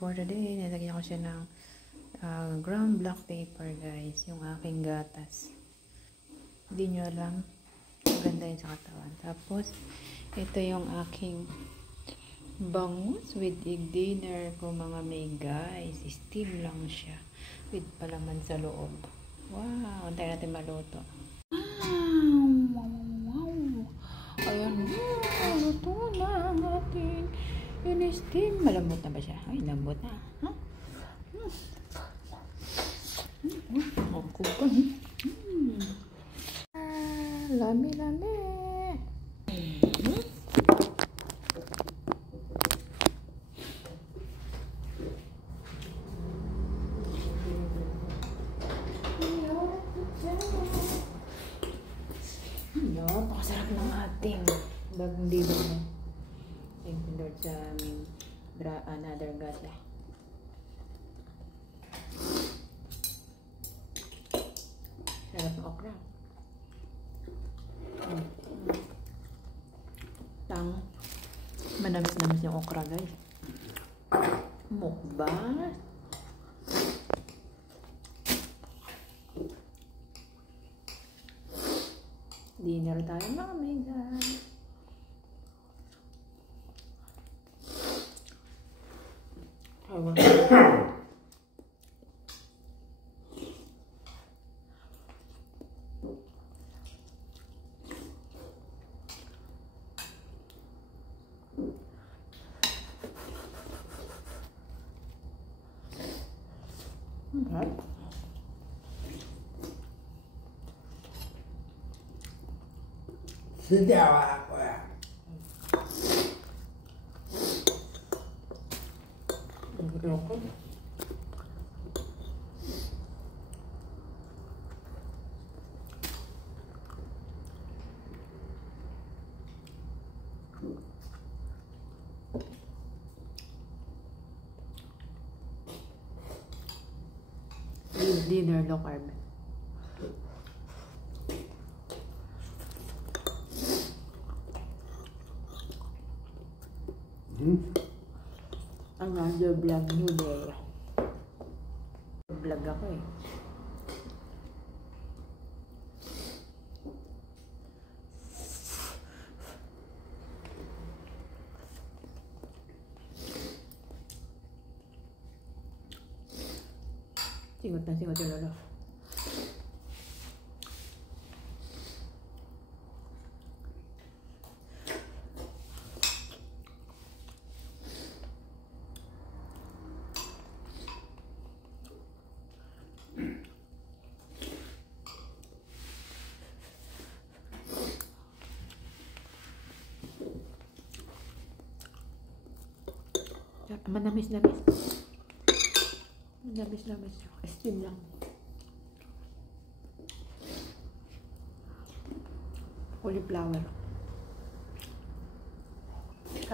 for today, nilagyan ko siya ng ground black pepper guys, yung aking gatas. Hindi nyo alam, maganda yun sa katawan. Tapos, ito yung aking bangus with egg dinner ko mga may guys. Steam lang siya with palaman sa loob. Wow, antayin natin maluto. Ayan, luto na ang ating in-steam. Malambot na ba siya? Ay, lambot na. Huh? Ang kuka. Lami-lami. Napakasarap ng ating bagong libo mo. Thank you Lord sa aming another gata. Sarap ng okra. Manamis-namis yung okra guys. Mukbang. Dinner tayo mga may guys. Sedawa ako ya. Dinner low carb. Ang radio vlog noodle. Vlog ako eh. Singot na singot yung lolo. Manamis-namis. Manamis-namis. Steam lang. Cauliflower.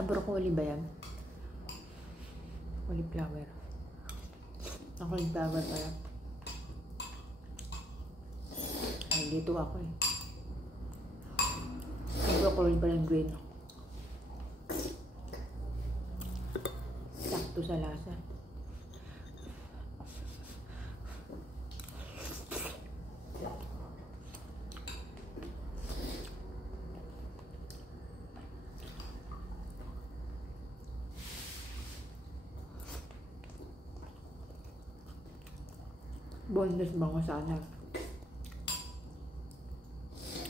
Broccoli ba yan? Cauliflower. Ang cauliflower pala. Ay, dito ako eh. Ang broccoli pala yung green. Sakto sa lasa. Boneless bango sana.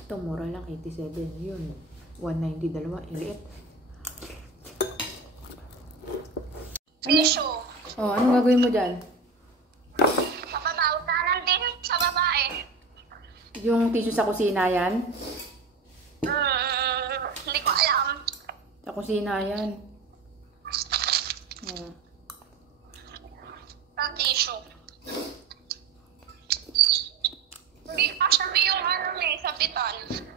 Ito mura lang, 87. Yun, 190 dalawa. Iliit. Tissue. Oh, anong gagawin mo dyan? Sa baba, utanan din sa babae. Yung tissue sa kusina yan? Hindi ko alam. Sa kusina yan. Ang tissue. Hindi pa sabi yung ano may sabitan.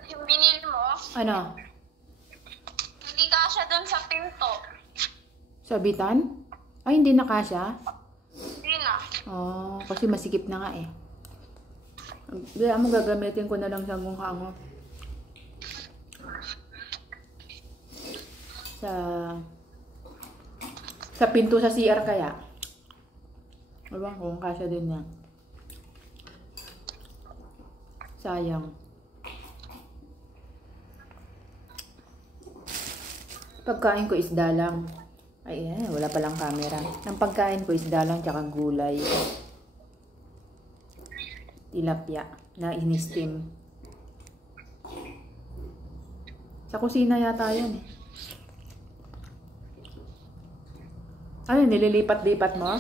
Yung binili mo. Ano? Hindi ka siya dun sa pinto. Sabitan? Ay, hindi na kasya? Hindi na. Oh, kasi masikip na nga eh. Kaya mo gagamitin ko na lang sa mukha mo. Sa pinto sa CR kaya. Ewan ko kung kasya din niya. Sayang. Pagkain ko isda lang. Ay, wala palang camera. Ang pagkain ko isda lang tsaka gulay. Tilapia na in-steam. Sa kusina yata yun eh. Ano, nililipat-lipat mo?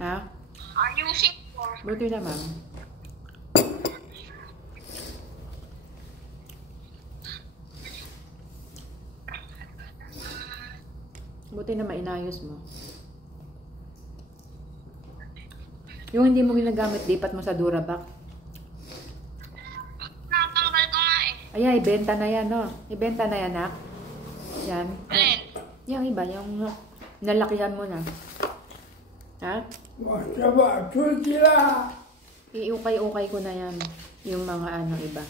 Ha? Ayusin ko. Buti naman. Buti na mainayos mo. Yung hindi mo ginagamit, lipat mo sa Durabox. Natanggal ko nga eh. Ay, ibenta na yan, no? Ibenta na yan, nak. Yan. Alin? Yung iba, yung nalakihan mo na. Ha? Masama, sila. Iukay-ukay ko na yan. Yung mga ano iba.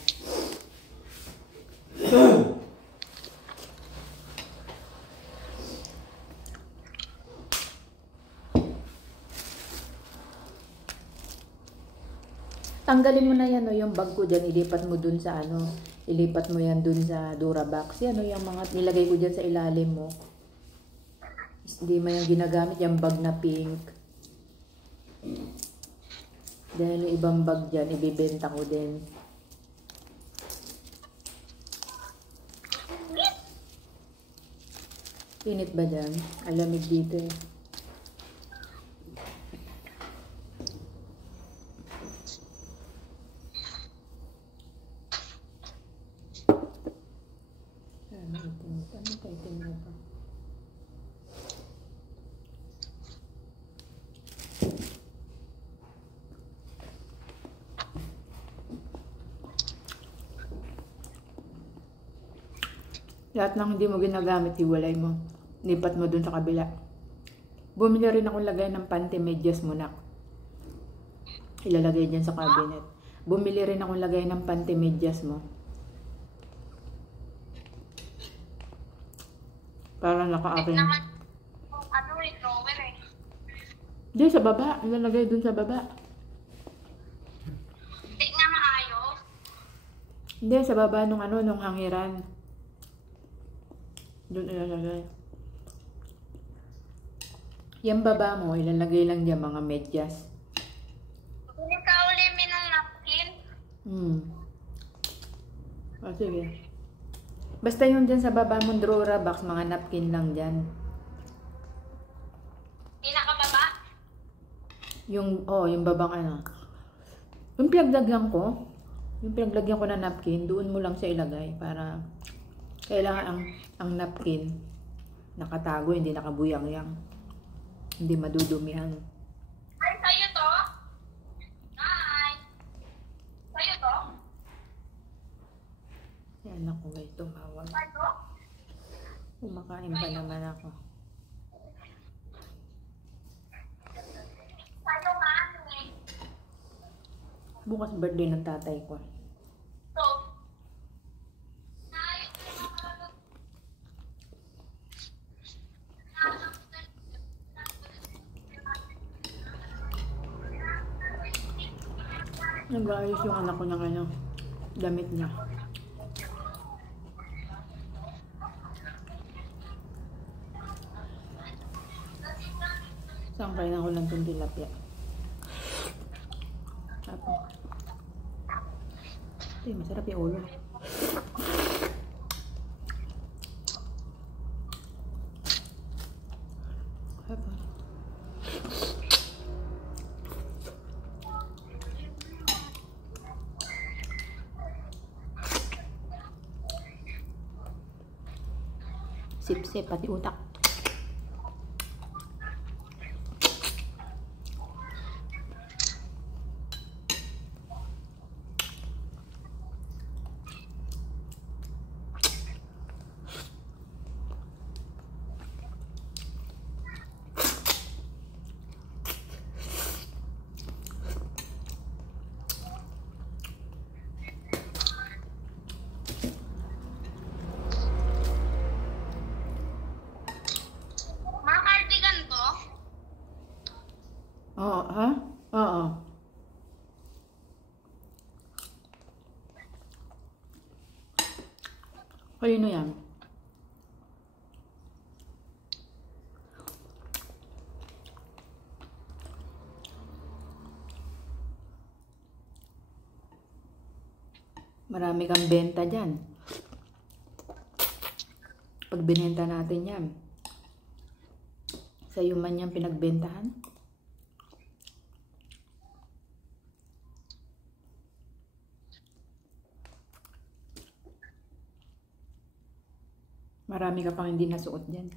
Tanggalin mo na yan, no, yung bag ko dyan, ilipat mo dun sa ano, ilipat mo yan dun sa Durabox. Yan, no, yung mga nilagay ko dyan sa ilalim mo. Hindi mo yung ginagamit, yung bag na pink. Dahil yung ibang bag dyan, ibibenta ko din. Init ba dyan? Alamig dito eh. Ano kaitin mo pa? Lahat ng hindi mo ginagamit, hiwalay mo. Lipat mo dun sa kabila. Bumili rin akong lagay ng panty-medyas mo, nak. Ilalagay dyan sa cabinet. Bumili rin akong lagay ng panty-medyas mo. Para naka-akin. Naman, ano eh, drawer eh. Hindi, sa baba. Ilalagay dun sa baba. Hindi nga maayos. Hindi, sa baba nung ano, nung hangiran. Doon ilalagay. Yung baba mo, ilalagay lang dyan mga medyas. Hindi ka uli ng napkin. O, sige. Basta yung dyan sa baba mong Durabox, mga napkin lang dyan. Pinakababa? Yung babang ano. Yung pinaglagyan ko na napkin, doon mo lang siya ilagay para kailangan ang napkin nakatago, hindi nakabuyang-yang. Hindi madudumihan. Ay, sa'yo to? Ay, sa'yo to? Yan ako, guys, tumawag. Sa'yo? Kumakain pa naman ako. Sa'yo nga, ano eh. Bukas birthday ng tatay ko. So, Nag-aayos yung anak ko ng ano, damit niya. Sangkay na ko lang itong tilapia. Tapos. Ito masarap yung ulo. Tapos. Sip-sip, pati utak. Ha? Oo. Kanino yan? Marami kang benta dyan. Pag binenta natin yan, sa'yo man yan pinagbentahan. Marami ka pang hindi nasuot dyan.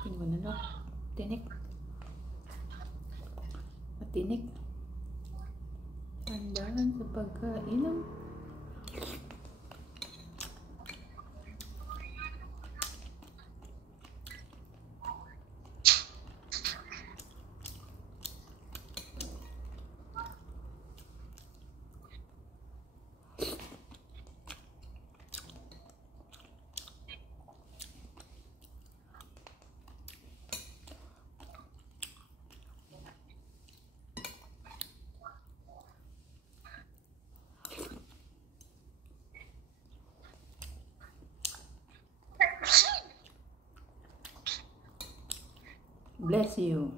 Tingnan mo na, tinik. Matinik. Tandaan sa pagkainom. Bless you.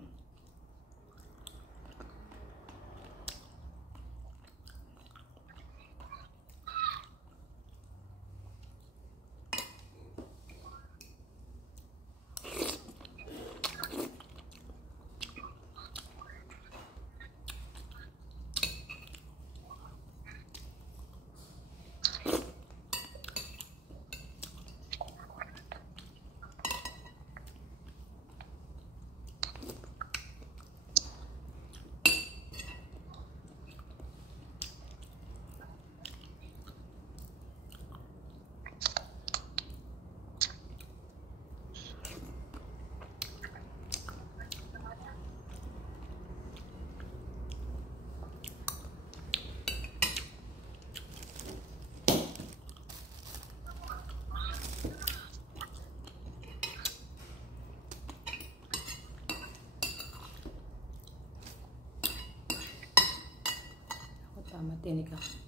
Tama, tinik ako.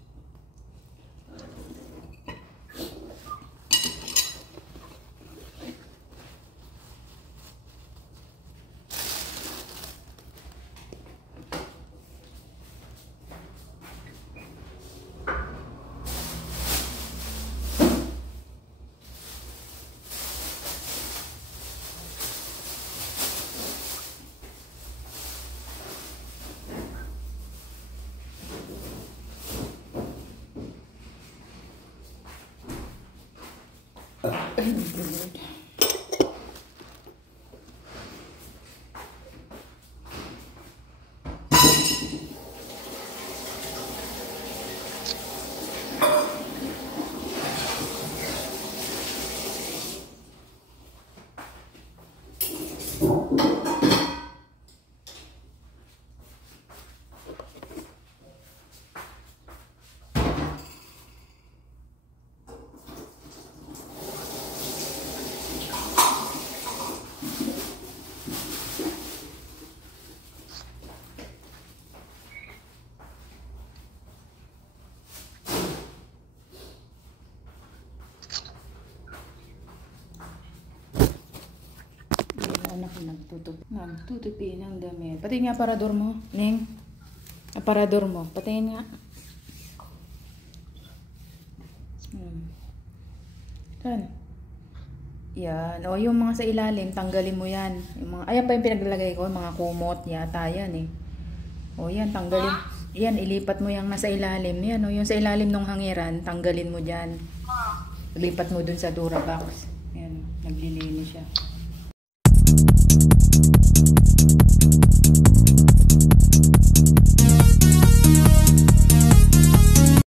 Nagtutupi ng damit. Patingin nga aparador mo, Neng. Aparador mo. Patingin nga. Saan? Yan. O, yung mga sa ilalim, tanggalin mo yan. Yung mga, ayan pa yung pinaglagay ko, mga kumot yata yan eh. O, yan, tanggalin. Yan, ilipat mo yung nasa ilalim. Yan, o, yung sa ilalim ng hangiran, tanggalin mo dyan. Lipat mo dun sa Durabox. Yan, naglilinis siya.